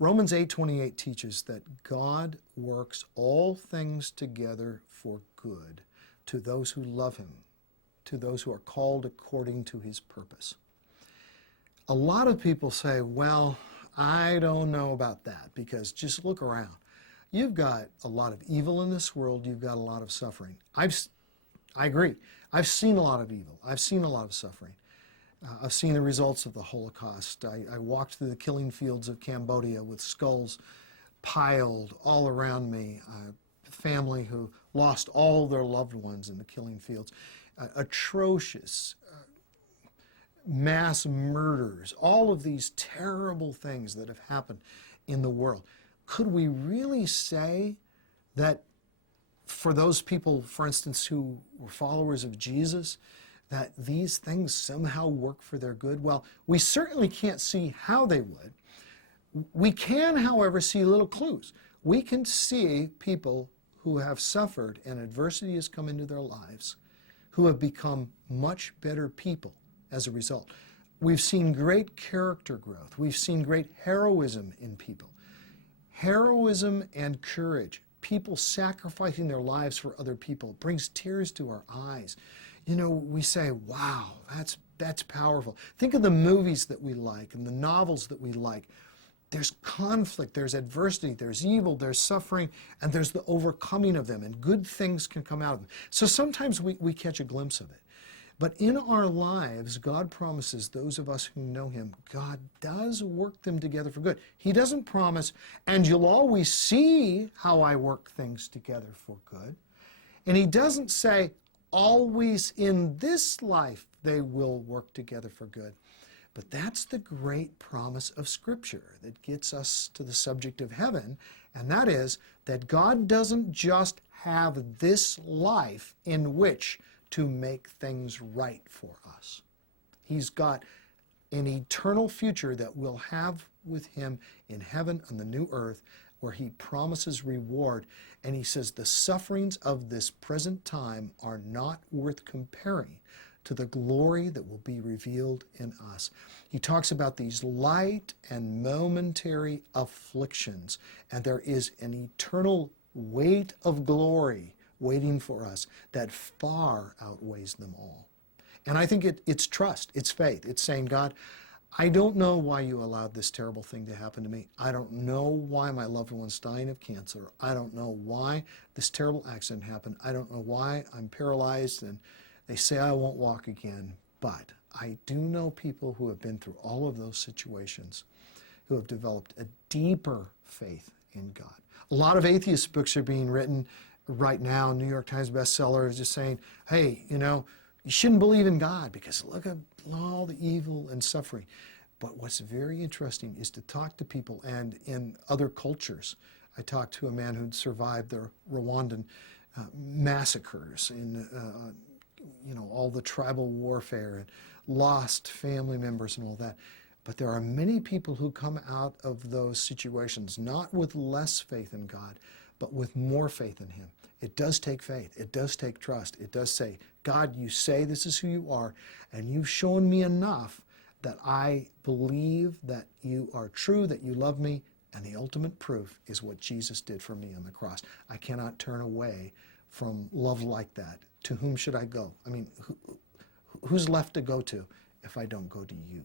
Romans 8:28 teaches that God works all things together for good to those who love him, to those who are called according to his purpose. A lot of people say, well, I don't know about that, because just look around. You've got a lot of evil in this world. You've got a lot of suffering. I agree. I've seen a lot of evil. I've seen a lot of suffering. I've seen the results of the Holocaust. I walked through the killing fields of Cambodia with skulls piled all around me. Family who lost all their loved ones in the killing fields. Atrocious mass murders, all of these terrible things that have happened in the world. Could we really say that for those people, for instance, who were followers of Jesus, that these things somehow work for their good? Well, we certainly can't see how they would. We can, however, see little clues. We can see people who have suffered and adversity has come into their lives, who have become much better people as a result. We've seen great character growth. We've seen great heroism in people. Heroism and courage, people sacrificing their lives for other people, brings tears to our eyes. You know, we say, wow, that's powerful. Think of the movies that we like and the novels that we like. There's conflict, there's adversity, there's evil, there's suffering, and there's the overcoming of them, and good things can come out of them. So sometimes we catch a glimpse of it. But in our lives, God promises those of us who know him, God does work them together for good. He doesn't promise, and you'll always see how I work things together for good. And he doesn't say, always in this life they will work together for good. But that's the great promise of Scripture that gets us to the subject of heaven, and that is that God doesn't just have this life in which to make things right for us. He's got an eternal future that we'll have with him in heaven on the new earth, where he promises reward. And he says the sufferings of this present time are not worth comparing to the glory that will be revealed in us. He talks about these light and momentary afflictions, and there is an eternal weight of glory waiting for us that far outweighs them all. And I think it's trust, it's faith. It's saying, God, I don't know why you allowed this terrible thing to happen to me. I don't know why my loved one's dying of cancer. I don't know why this terrible accident happened. I don't know why I'm paralyzed and they say I won't walk again. But I do know people who have been through all of those situations, who have developed a deeper faith in God. A lot of atheist books are being written right now. New York Times bestseller is just saying, hey, you know, you shouldn't believe in God because look at all the evil and suffering. But what's very interesting is to talk to people, and in other cultures. I talked to a man who'd survived the Rwandan massacres in you know, all the tribal warfare and lost family members and all that. But there are many people who come out of those situations not with less faith in God, but with more faith in him. It does take faith. It does take trust. It does say, God, you say this is who you are, and you've shown me enough that I believe that you are true, that you love me, and the ultimate proof is what Jesus did for me on the cross. I cannot turn away from love like that. To whom should I go? I mean, who's left to go to if I don't go to you?